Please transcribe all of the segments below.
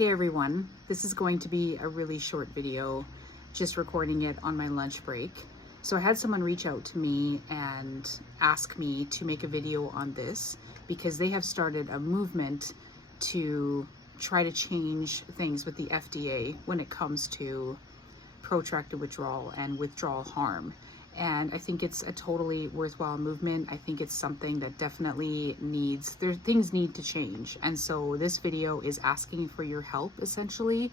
Hey everyone, this is going to be a really short video, just recording it on my lunch break. So I had someone reach out to me and ask me to make a video on this because they have started a movement to try to change things with the FDA when it comes to protracted withdrawal and withdrawal harm. And I think it's a totally worthwhile movement. I think it's something that definitely things need to change. And so this video is asking for your help essentially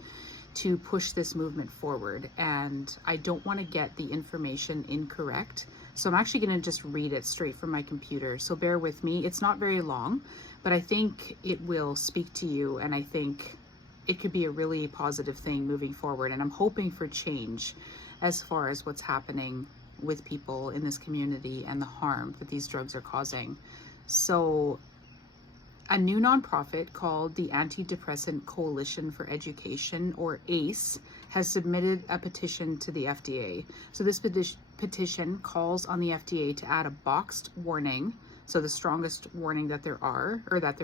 to push this movement forward. And I don't want to get the information incorrect. So I'm actually going to just read it straight from my computer. So bear with me. It's not very long, but I think it will speak to you. And I think it could be a really positive thing moving forward. And I'm hoping for change as far as what's happening with people in this community and the harm that these drugs are causing. So a new nonprofit called the Antidepressant Coalition for Education, or ACE, has submitted a petition to the FDA. So this petition calls on the FDA to add a boxed warning, so the strongest warning that there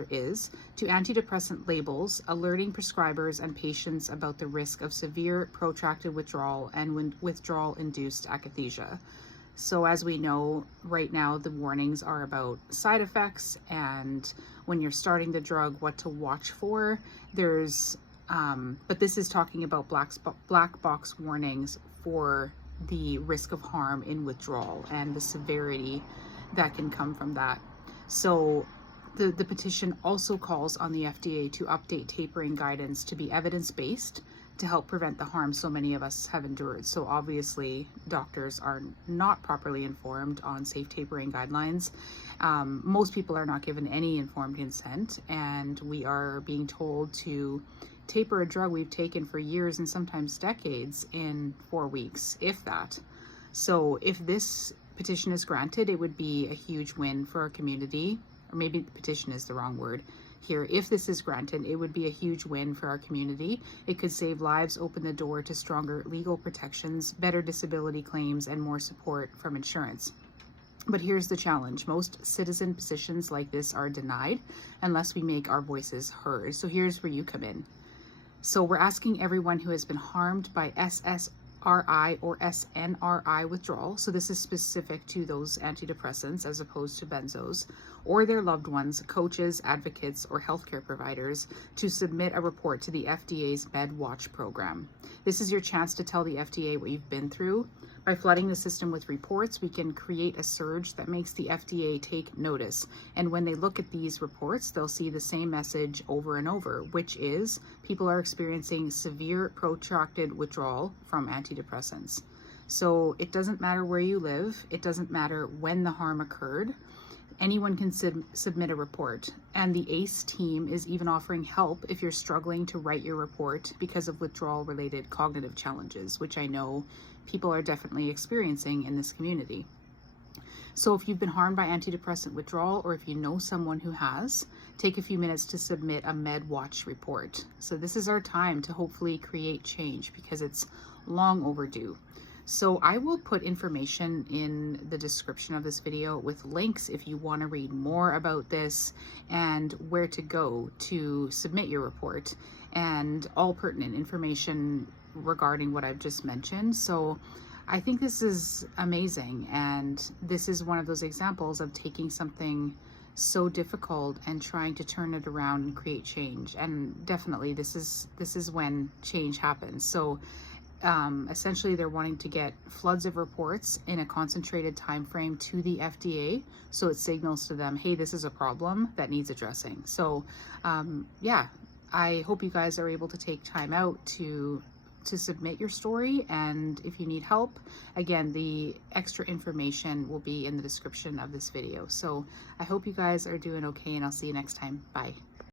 is, to antidepressant labels, alerting prescribers and patients about the risk of severe protracted withdrawal and withdrawal-induced akathisia. So as we know, right now the warnings are about side effects and when you're starting the drug, what to watch for. But this is talking about black box warnings for the risk of harm in withdrawal and the severity that can come from that. So the petition also calls on the FDA to update tapering guidance to be evidence-based to help prevent the harm so many of us have endured. So obviously doctors are not properly informed on safe tapering guidelines. Most people are not given any informed consent, and we are being told to taper a drug we've taken for years and sometimes decades in 4 weeks, if that. So if this petition is granted, it would be a huge win for our community, or maybe petition is the wrong word here. If this is granted, it would be a huge win for our community. It could save lives, open the door to stronger legal protections, better disability claims, and more support from insurance. But here's the challenge. Most citizen petitions like this are denied unless we make our voices heard. So here's where you come in. So we're asking everyone who has been harmed by SSRI or SNRI withdrawal, so this is specific to those antidepressants as opposed to benzos, or their loved ones, coaches, advocates, or healthcare providers, to submit a report to the FDA's MedWatch program. This is your chance to tell the FDA what you've been through. By flooding the system with reports, we can create a surge that makes the FDA take notice. And when they look at these reports, they'll see the same message over and over, which is people are experiencing severe protracted withdrawal from antidepressants. So it doesn't matter where you live. It doesn't matter when the harm occurred. Anyone can submit a report, and the ACE team is even offering help if you're struggling to write your report because of withdrawal-related cognitive challenges, which I know people are definitely experiencing in this community. So if you've been harmed by antidepressant withdrawal, or if you know someone who has, take a few minutes to submit a MedWatch report. So this is our time to hopefully create change because it's long overdue. So I will put information in the description of this video with links if you want to read more about this and where to go to submit your report and all pertinent information regarding what I've just mentioned. So I think this is amazing, and this is one of those examples of taking something so difficult and trying to turn it around and create change. And definitely this is when change happens. So essentially they're wanting to get floods of reports in a concentrated time frame to the FDA, so it signals to them, hey, this is a problem that needs addressing. So yeah, I hope you guys are able to take time out to submit your story, and if you need help, again, the extra information will be in the description of this video. So I hope you guys are doing okay, and I'll see you next time. Bye.